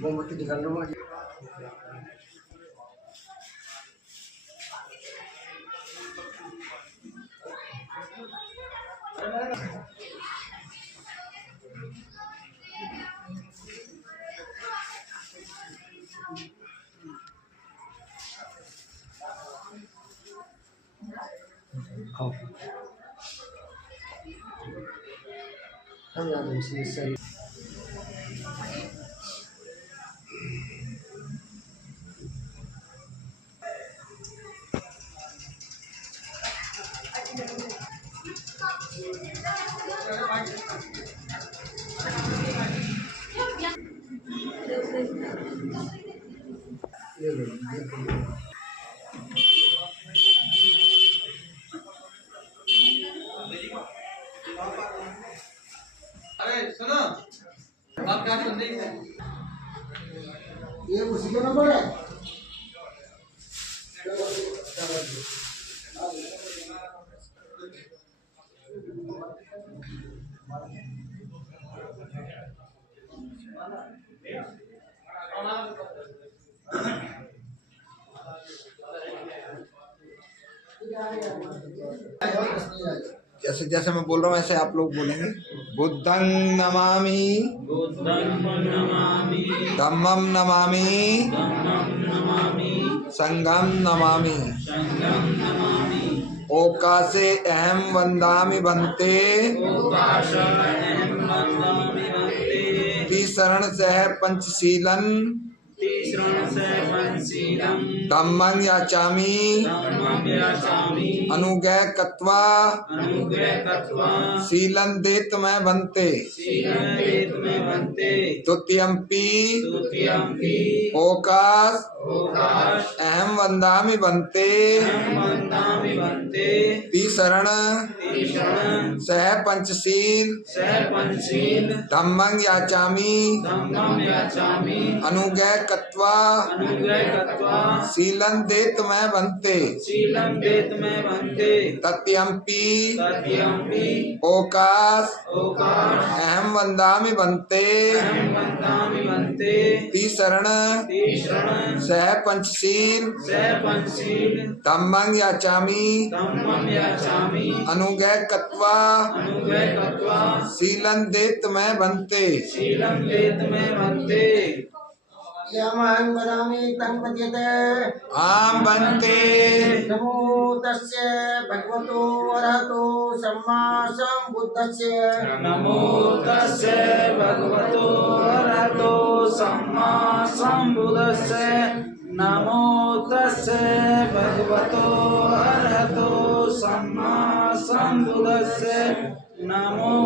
मोमबत्ती निकाल लो। सही अरे सुनो, बात क्या सुन रही है? ये उसी का नंबर है। जैसे जैसे मैं बोल रहा हूँ ऐसे आप लोग बोलेंगे। बुद्धं नमामि, धम्मं नमामि, संघं नमामि, ओकासे अहम वंदामि भन्ते, त्रिशरण सह पंचशीलं, धम्मं याचामि, अनुज्ञा कत्वा, शीलं देत मैं भन्ते, तुत्यंपि ओकाश अहम वंदामि भन्ते, त्रिशरण सह पंचशील, धम्मं याचामि, अनुज्ञा कत्वा, शीलं देत मैं भन्ते, तत्यंपि ओकाश अहम वंदामि भन्ते, त्रिशरण सह पंचशील, धम्मं याचामि, अनुज्ञा कत्वा, शीलं देत मैं भन्ते। यमहं वदामि तं पद्यते। आम भन्ते। नमो तस्य भगवतो अरहतो सम्मा सम्बुद्धस्य। नमो तस्य भगवतो अरहतो सम्मा सम्बुद्धस्य। नमो तस्य भगवतो अरहतो सम्मा सम्बुद्धस्य। नमो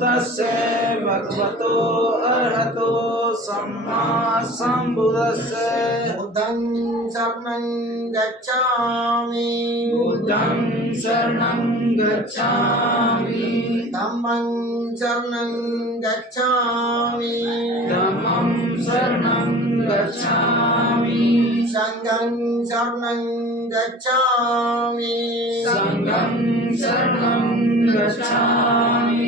तस्य भगवतो अरहतो सम्मा सम्बुद्धस्य। बुद्धं शरणं गच्छामि, बुद्धं शरणं गच्छामि, धम्मं शरणं गच्छामि, धम्मं शरणं गच्छामि, संघं शरणं गच्छामि, संघं शरणं गच्छामि,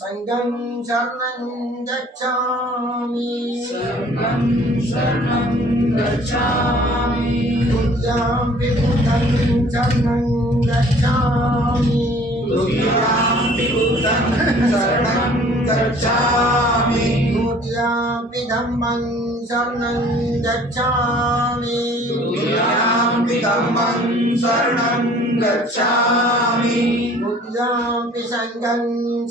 संघं शरणं गच्छामि, संघं शरणं गच्छामि, तुभ्यमपि बुद्धं शरणं गच्छामि, तुभ्यमपि बुद्धं शरणं गच्छामि, तुभ्यमपि धम्मं शरणं गच्छामि, तुभ्यमपि धम्मं शरणं गच्छामि तुभ्यामपि संघं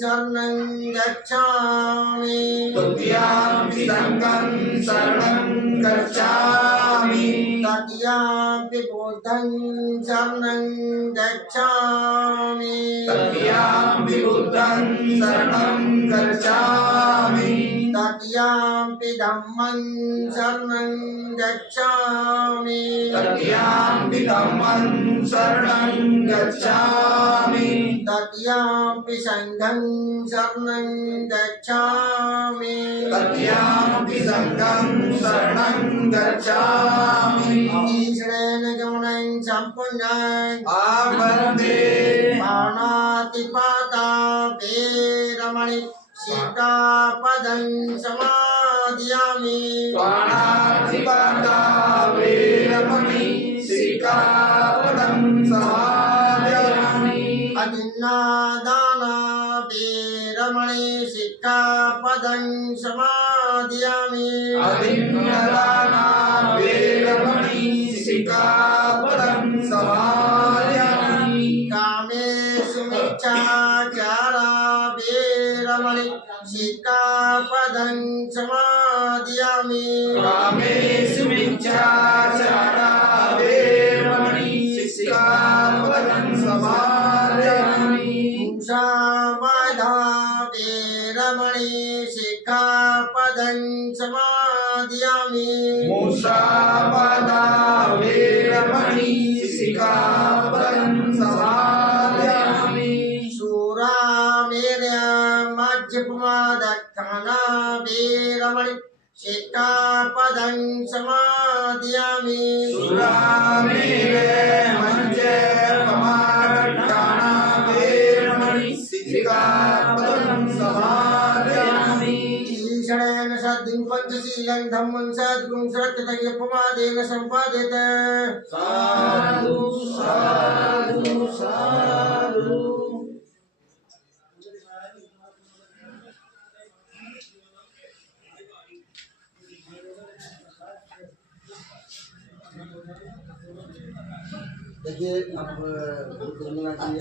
शरणं गच्छामि तुभ्यामपि संघं शरणं गच्छामि तदीयामपि बुद्धं शरणं गच्छामि तदीयामपि बुद्धं शरणं गच्छामि तदीयामपि धम्मं शरणं गच्छामि तदीयामपि धम्मं शरणं गच्छामि तदीयामपि संघं शरणं गच्छामि तदीयामपि संघं शरणं गच्छामि ईश्वरेण गमनं सम्पूर्णं आमरते पाणातिपाता वीरमणि सिक्खापदं समादयामि पाणातिपाता वीरमणि सिक्खापदं समादयामि अदिन्नादाना वीरमणि सिक्खापदं समादयामि अभिन्नदाना वीरमणि सिक्खापदं समादयामि कामेषु मिच्छाचारा वीरमणि सिक्खापदं समादयामि कामेषु मिच्छाचारा वीरमणि सिक्खापदं समादयामि मुसावादा वीरमणि सिक्खापदं समादयामि मुसावादा वीरमणि सिक्खापदं समादयामि शूरामेर्या मध्यपमादत्ताना वीरमणि सिक्खापदं समादयामि सुरामेरे मञ्चे पमाट्टाना वीरमणि सिक्खापदं समादयामि ईश्वरेण सद्दिं पञ्चशीलं धम्मं सद्गुं सत्यतयपमादेन सम्पादेत साधु साधु साधु देखिए अब पूर्णिमा की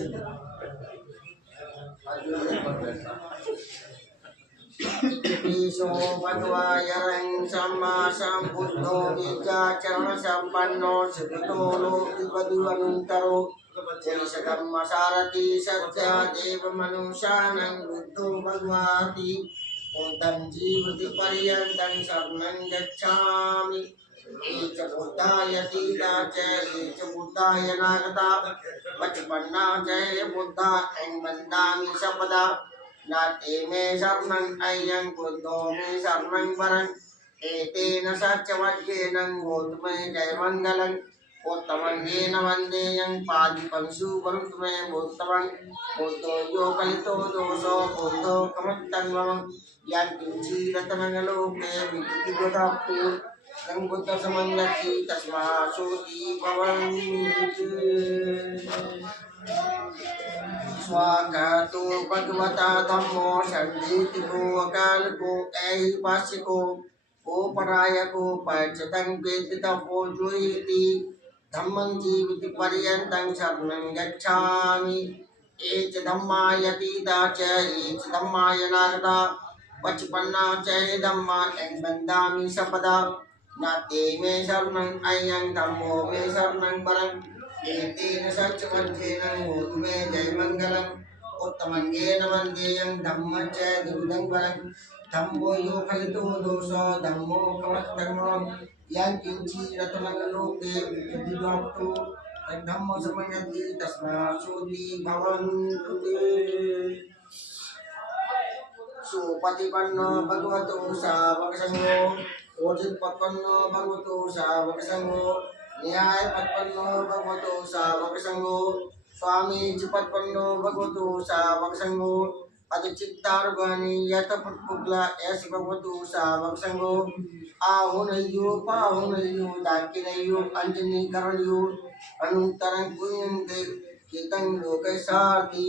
ईशो भगवायरं सम्मा सम्बुद्धो विद्याचरण सम्पन्नो सुकृतो लोकिपदिवन्तरो जैषकर्मसारथि सत्य देवमनुष्यानं बुद्धो भगवाति बुद्धं जीवति पर्यन्तं शरणं गच्छामि ये च बुद्धाय तीता च ये च बुद्धाय नागता पचपन्ना च ये बुद्धा ऐं वन्दामि सपदा नाते मे शरणं अय्यं बुद्धो मे शरणं वरं एतेन सत्यवद्येन गोतु मे जयमङ्गलं उत्तमङ्गेन वन्देयं पादिपं शुभं मे बुद्धवं बुद्धो यो कलितो दोषो बुद्धो कमत्तन्वं यत्किञ्चिरतमङ्गलोके विकृतिगताप्तु संबुद्ध समन्नति तस्मासोति भवन्ति स्वागतो भगवता धम्मो संदीतिको अकालको ऐहिवासिको ओपरायको पचतं वेदितपो जोहिति धम्मं जीविति पर्यन्तं शरणं गच्छामि एच धम्माय तीता च एच धम्माय नागता पचपन्ना च धम्मा ऐं वन्दामि सपदा नाते मे शरणं अय्यं धम्मो मे शरणं वरं एतेन सत्यवद्येन होतु मे जयमङ्गलम् उत्तमङ्गेन वन्देयं धम्मं च दुर्गं वरं धम्मो यो फलितो दोषो धम्मो कमत्तर्मं यत्किञ्चिरतमङ्गलोके विद्युद्वाप्तो तद्धम्मो समन्यति तस्मासोति भवन्तु ते सुपतिपन्नो भगवतो सावकसंगो ओजित्पन्नो भगवतो सावकसंगो न्यायपत्पन्नो भगवतो सावकसंगो स्वामीचिपत्पन्नो भगवतो सावकसंगो अधिचित्तारुगानि यतपुट्पुग्ला ऐस भगवतो सावकसंगो आहुनयो पाहुनयो दाकिनयो अंजनीकरणयो अनंतरं पुण्यं केतं लोकैसार्ति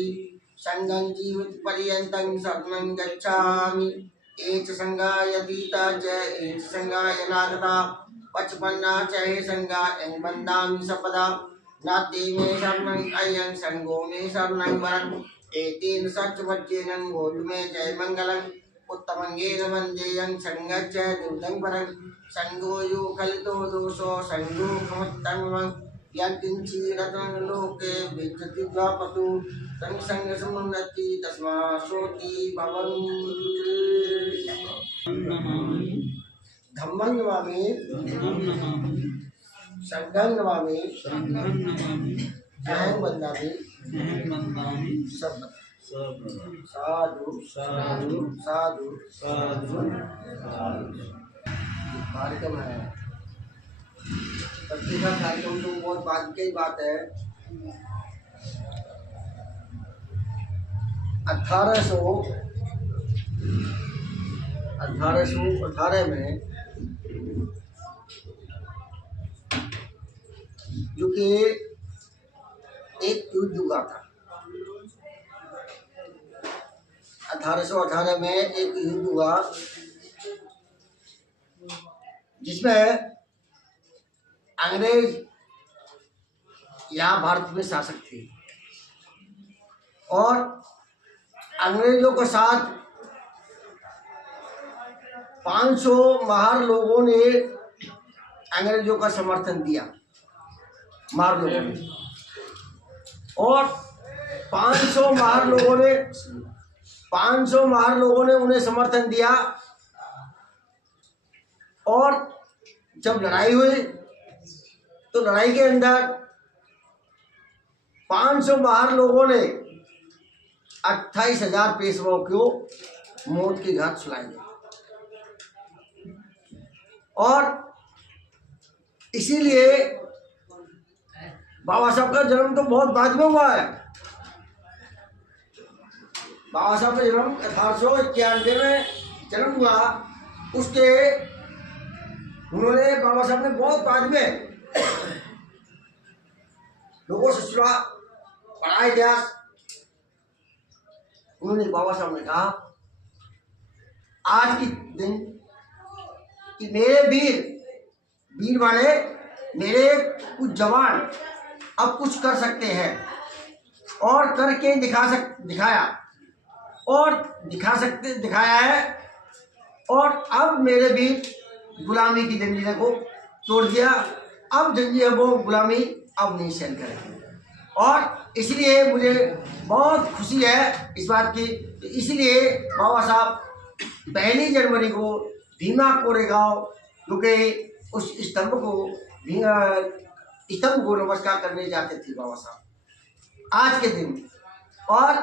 संगं जीवित पर्यन्तं शरणं गच्छामि एच संगाय दीता च एच संगाय नागता पचपन्ना च हे संगा ऐं वन्दामि सपदा नाति में शरणं अयं संगो में शरणं वरं एतेन सच्चवच्चेनं गोल में जय मंगलम उत्तमंगेन वंदेयं संगच्छ दुर्गं परं संगो यो कलितो दोषो संगो खमुत्तमं यंकिंची रत्नं लोके विद्यति द्वापतु तं संग समुन्नति तस्मा सोति भवन् धम्मं नमामि संघं नमामि अहं वन्दामि सब साधु साधु साधु साधु कार्यक्रम है पत्रिका कार्यक्रम तो बहुत बाद की बात है। 1818 में जो कि एक युद्ध हुआ था। 1818 में एक युद्ध हुआ जिसमें अंग्रेज यहाँ भारत में शासक थे और अंग्रेजों के साथ 500 महार लोगों ने अंग्रेजों का समर्थन दिया, महार लोगों ने, और 500 महार लोगों ने उन्हें समर्थन दिया। और जब लड़ाई हुई तो लड़ाई के अंदर 500 महार लोगों ने 28,000 पेशवाओं को मौत की घाट सुनाई। और इसीलिए बाबा साहब का जन्म तो बहुत बाद में हुआ है। बाबा साहब का जन्म 1891 में जन्म हुआ। उसके उन्होंने बाबा साहब ने बहुत बाद में लोगों से सुना, पढ़ा इतिहास। उन्होंने बाबा साहब ने कहा आज के दिन कि मेरे वीर वाले मेरे कुछ जवान अब कुछ कर सकते हैं और करके दिखाया है। और अब मेरे वीर गुलामी की जंजीरें को तोड़ दिया। अब जंजीरें वो गुलामी अब नहीं सहन करेंगे। और इसलिए मुझे बहुत खुशी है इस बात की। इसलिए बाबा साहब 1 जनवरी को भीमा कोरेगांव क्योंकि उस स्तंभ को नमस्कार करने जाते थे बाबा साहब आज के दिन। और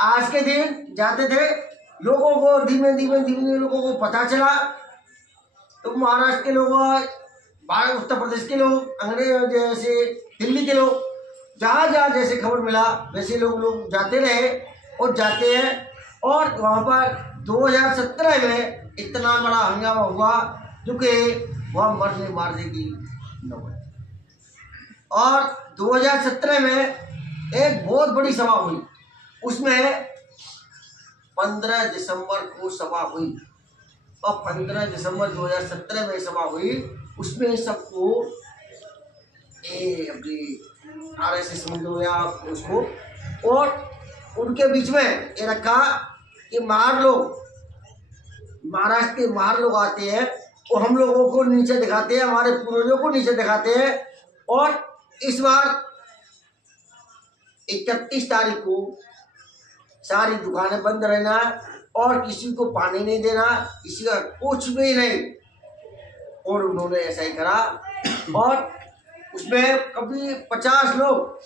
आज के दिन जाते थे, लोगों को धीमे धीमे लोगों को पता चला। तो महाराष्ट्र के लोग, उत्तर प्रदेश के लोग, अंग्रेज जैसे दिल्ली के लोग, जहाँ जैसे खबर मिला वैसे लोग जाते रहे और जाते हैं। और वहाँ पर 2017 में इतना बड़ा हंगामा हुआ जो कि वहाँ मारने की नौबत। और 2017 में एक बहुत बड़ी सभा हुई। उसमें 15 दिसंबर को सभा हुई और 15 दिसंबर 2017 में सभा हुई। उसमें सबको अपनी RSS में या उसको, और उनके बीच में ये रखा कि महाराष्ट्र के महार लोग आते हैं वो हम लोगों को नीचे दिखाते हैं, हमारे पूर्वजों को नीचे दिखाते हैं। और इस बार 31 तारीख को सारी दुकानें बंद रहना और किसी को पानी नहीं देना, किसी का कुछ भी नहीं। और उन्होंने ऐसा ही करा। और उसमें कभी 50 लोग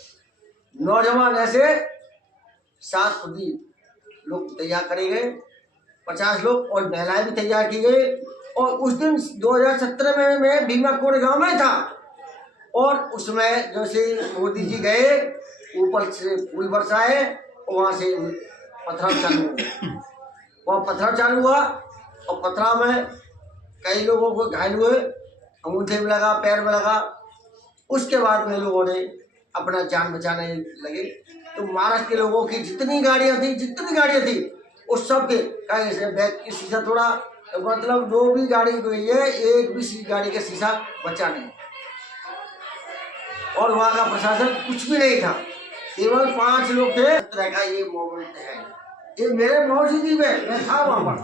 नौजवान ऐसे 7 लोग तैयार करे गए, 50 लोग, और महिलाएं भी तैयार की गई। और उस दिन 2017 में मैं भीमा कोरेगांव में था। और उसमें जैसे मोदी जी गए, ऊपर से फूल बरसाए और वहाँ से पथराव चालू हुआ। वहाँ पथराव चालू हुआ और पथराव में कई लोगों को घायल हुए, अंगूठे में लगा, पैर में लगा। उसके बाद में लोगों ने अपना जान बचाने लगे। तो महाराष्ट्र के लोगों की जितनी गाड़ियाँ थी उस सब के बैग की शीशा तोड़ा। मतलब जो भी गाड़ी गई है, एक भी गाड़ी का शीशा बचा नहीं। और वहाँ का प्रशासन कुछ भी नहीं था, केवल 5 लोग थे। इस तरह का ये मोमेंट है, ये मेरे मौजूदगी में मैं था वहाँ पर।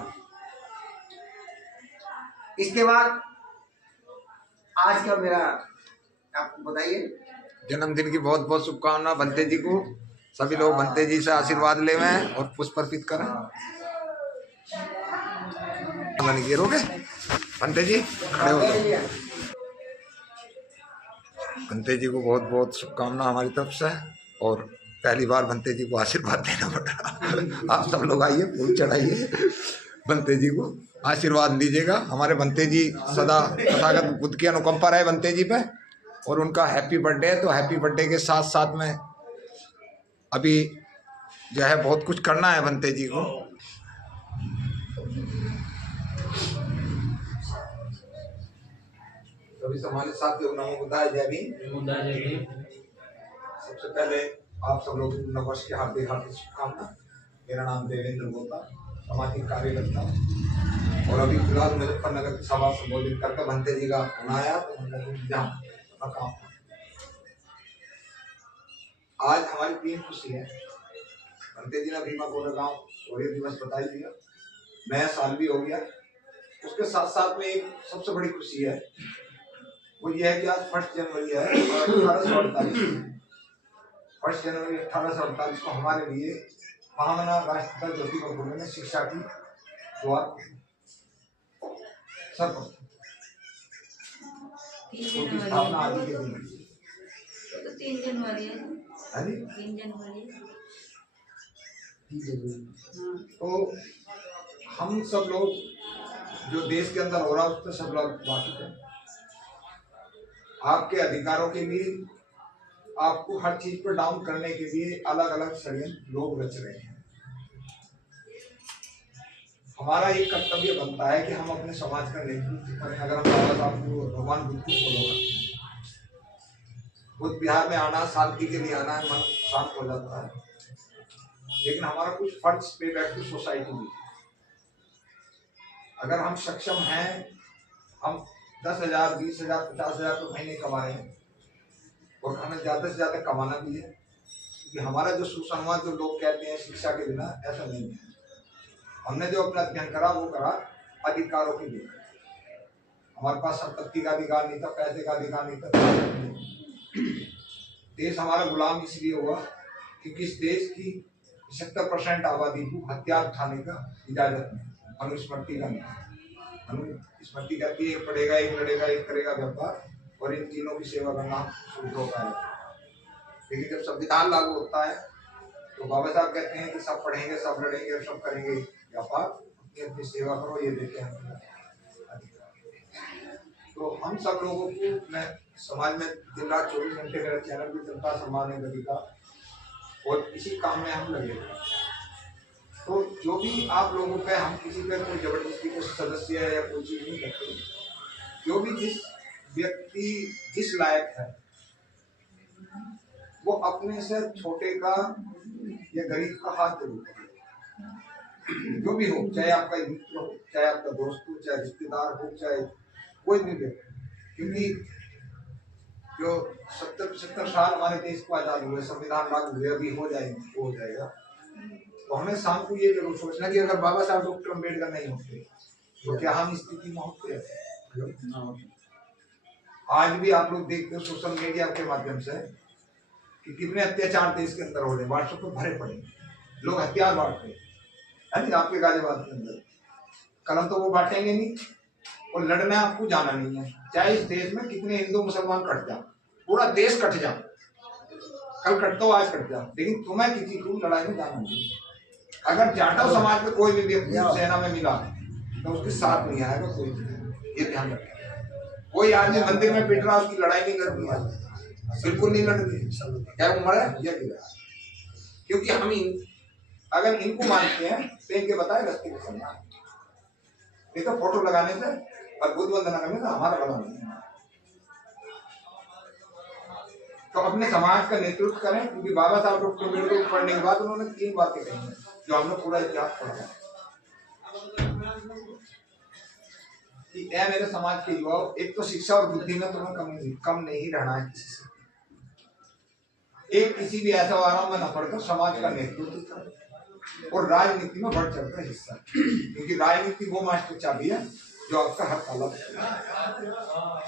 इसके बाद आज का मेरा आपको बताइए। जन्मदिन की बहुत बहुत शुभकामना बंते जी को। सभी लोग बंते जी से आशीर्वाद ले में और पुष्प अर्पित करें। रोके बंते जी खड़े हो जाओ। बंते जी को बहुत बहुत शुभकामना हमारी तरफ से। और पहली बार बंते जी को आशीर्वाद देना पड़ रहा। आप सब लोग आइए, फूल चढ़ाइए, बंते जी को आशीर्वाद लीजिएगा। हमारे बंते जी सदा तथागत बुद्ध की अनुकंपा रहे बंते जी पे। और उनका हैप्पी बर्थडे है, तो हैप्पी बर्थडे के साथ साथ में अभी जो है बहुत कुछ करना है बंते जी को। सभी हमारे साथ जो नमो बुद्धाय जय भीम। सबसे पहले आप सब लोग नववर्ष की हार्दिक हार्दिक शुभकामना। मेरा नाम देवेंद्र गोता, सामाजिक कार्यकर्ता, और अभी फिलहाल मुजफ्फरनगर की सभा संबोधित करके बंते जी का बनाया। तो काम आज हमारी 3 खुशी है। बंते जी ने भीमा कोरेगांव शौर्य दिवस बता ही दिया, नया साल भी हो गया। उसके साथ साथ में एक सबसे बड़ी खुशी है, वो ये है कि आज 1 जनवरी है 1848। 1 जनवरी 1848 को हमारे लिए महामना राष्ट्रपिता ज्योतिबा फुले ने शिक्षा की द्वार स्थापना आज के दिन। 3 जनवरी है। 3 जनवरी। तो हम सब लोग जो देश के अंदर हो रहा है उससे सब लोग वाकिफ हैं। आपके अधिकारों के लिए, आपको हर चीज पर डाउन करने के लिए अलग अलग षड्यंत्र लोग रच रहे हैं। हमारा एक कर्तव्य बनता है कि हम अपने समाज का नेतृत्व करें। अगर हम बाबा साहब को, भगवान बुद्ध को फॉलो करते हैं, बुद्ध विहार में आना शांति के लिए आना है, मन शांत हो जाता है। लेकिन हमारा कुछ फर्ज पे बैक टू सोसाइटी भी। अगर हम सक्षम हैं, हम 10,000, 20,000, 50,000 तो महीने कमा रहे हैं, और हमें ज्यादा से ज्यादा कमाना भी है। क्योंकि हमारा जो सुसंवाद, जो लोग कहते हैं शिक्षा के बिना, ऐसा नहीं है। हमने जो अपना अध्ययन करा वो करा अधिकारों के लिए। हमारे पास संपत्ति का अधिकार नहीं था, पैसे का अधिकार नहीं था। देश हमारा गुलाम इसलिए हुआ क्योंकि इस देश की 70% आबादी को हथियार उठाने का इजाजत नहीं, अनुस्मृति का नहीं। अनुस्मृति कहती है एक पढ़ेगा, एक लड़ेगा, एक करेगा व्यापार, और इन तीनों की सेवा करना शुरू होता है। लेकिन जब संविधान लागू होता है तो बाबा साहब कहते हैं कि सब पढ़ेंगे, सब लड़ेंगे और सब करेंगे व्यापार, अपनी अपनी सेवा करो, ये देते हैं। तो हम सब लोगों को, मैं समाज में दिन रात 24 घंटे मेरा चैनल भी चलता, सम्मान गति का, और इसी काम में हम लगे। तो जो भी आप लोगों पे, हम किसी पे कोई जबरदस्ती को सदस्य है या कोई चीज नहीं करते। जो भी जिस व्यक्ति जिस लायक है, वो अपने से छोटे का या गरीब का हाथ जरूर करे। जो भी हो, चाहे आपका मित्र हो, चाहे आपका दोस्त हो, चाहे रिश्तेदार हो, चाहे कोई भी व्यक्ति। क्योंकि जो 70-75 साल हमारे देश को आजाद हुए, संविधान लागू हुए, अभी हो जाएगा। तो हमें शाम को ये जरूर सोचना कि अगर बाबा साहब डॉक्टर अम्बेडकर नहीं होते तो क्या हम स्थिति में होते? आज भी आप लोग देखते हो सोशल मीडिया के माध्यम से कि कितने अत्याचार देश के अंदर हो रहे, व्हाट्सएप पर भरे पड़े लोग हथियार बांटते हैं। आपके गाजियाबाद के अंदर कलम तो वो बांटेंगे नहीं, और लड़ना आपको जाना नहीं है। चाहे इस देश में कितने हिंदू मुसलमान कट जाओ, पूरा देश कट जाओ, कल कटता हो, आज कट जाओ, लेकिन तुम्हें किसी को लड़ाई में जाना नहीं। अगर जाटव समाज में कोई भी व्यक्ति सेना में मिला तो उसके साथ नहीं आएगा कोई, ये ध्यान रखें। कोई आदमी मंदिर में पिट रहा, उसकी लड़ाई नहीं लड़नी है, बिल्कुल नहीं लड़नी, क्या उम्र है या गिरा। क्योंकि हम अगर इनको मानते हैं तो इनके बताए रास्ते को चलना। नहीं तो फोटो लगाने से और बुद्ध वंदना करने से हमारा बड़ा नहीं है। तो अपने समाज का नेतृत्व करें, क्योंकि बाबा साहब डॉक्टर अम्बेडकर को पढ़ने के बाद उन्होंने 3 बातें कही हैं जो हमने पूरा इतिहास पढ़ा है कि ऐ मेरे समाज के युवाओं, एक तो शिक्षा और बुद्धि में तुम्हें कम नहीं रहना है किसी से। एक किसी भी ऐसा वाराम में न पड़कर समाज का नेतृत्व करे और राजनीति में बढ़ चढ़ कर हिस्सा, क्योंकि राजनीति वो मास्टर चाबी है जो आपका हर ताला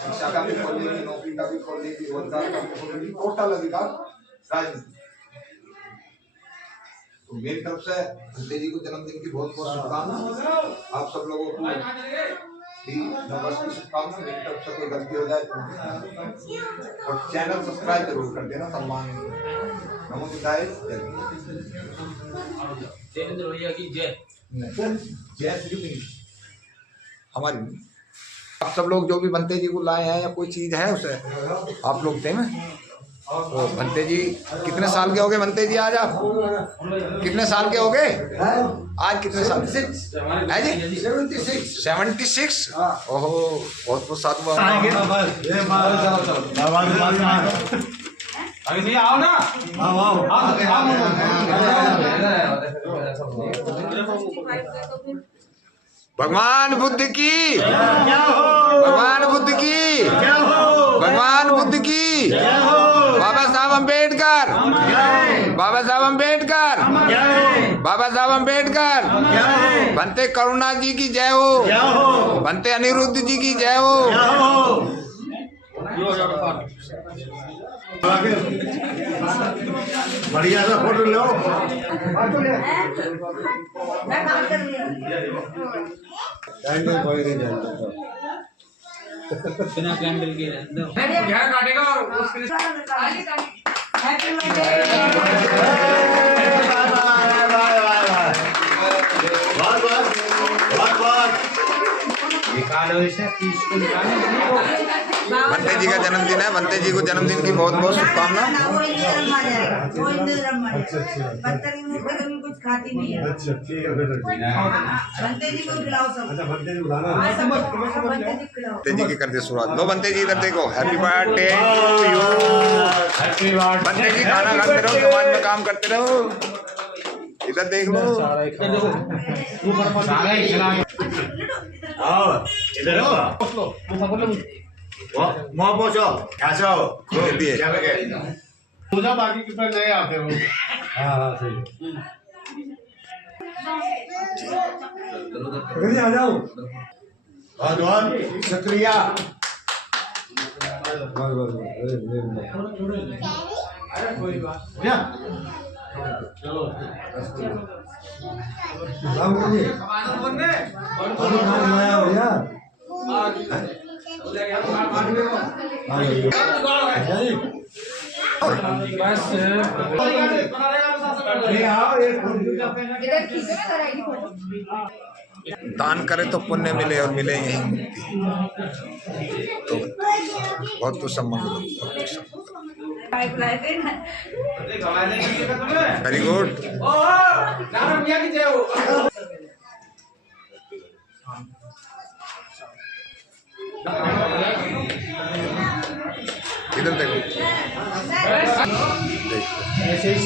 शिक्षा का भी खोलेगी, नौकरी का भी खोलेगी, रोजगार का भी खोलेगी, टोटल अधिकार राजनीति। तो मेरी तरफ से भंते जी को जन्मदिन की बहुत बहुत शुभकामनाएं। आप सब लोगों को भी नमस्कार की शुभकामनाएं। मेरी तरफ से कोई गलती हो जाए तो और चैनल सब्सक्राइब जरूर कर देना। सम्मान नमो बुद्धाय। देवेंद्र भैया की जय। जय श्री कृष्ण। हमारी आप सब लोग जो भी भंते जी को लाए हैं या कोई चीज है उसे आप लोग दें। तो भंते जी कितने साल के हो गए? भंते जी आज आप कितने साल के हो गए? आज कितने साल? 76। ओहो, बहुत बहुत साधु आगे भैया आओ ना। भगवान बुद्ध की, भगवान बुद्ध की, भगवान बुद्ध की, बाबा साहब अम्बेडकर, बाबा साहब अम्बेडकर, बाबा साहब अम्बेडकर, भंते करुणा जी की जय हो, भंते अनिरुद्ध जी की जय हो। बढ़िया सा फोटो लो। बिना कैंडल के काटेगा और उसके भंते जी का जन्मदिन है। भंते जी को जन्मदिन की बहुत बहुत शुभकामनाएं। कुछ खाती नहीं है। अच्छा ठीक है भंते जी को खिलाओ सब। अच्छा भंते जी बुलाना। भंते जी की कर दे शुरुआत। लो भंते जी इधर देखो। Happy birthday to you. भंते जी खाना खाते रहो, समाज में काम करते रहो। इधर देख लो। आओ इधर आओ। मुँह पोछो, कैसे हो? क्या लगे? पूजा बाकी के पर नए आते हो। हाँ सही है। आ जाओ। बहुत बहुत शुक्रिया। दान करे तो पुण्य मिले और मिले यही मुक्ति। तो बहुत तो सम्मान। Very good. इधर देखो। ऐसे ही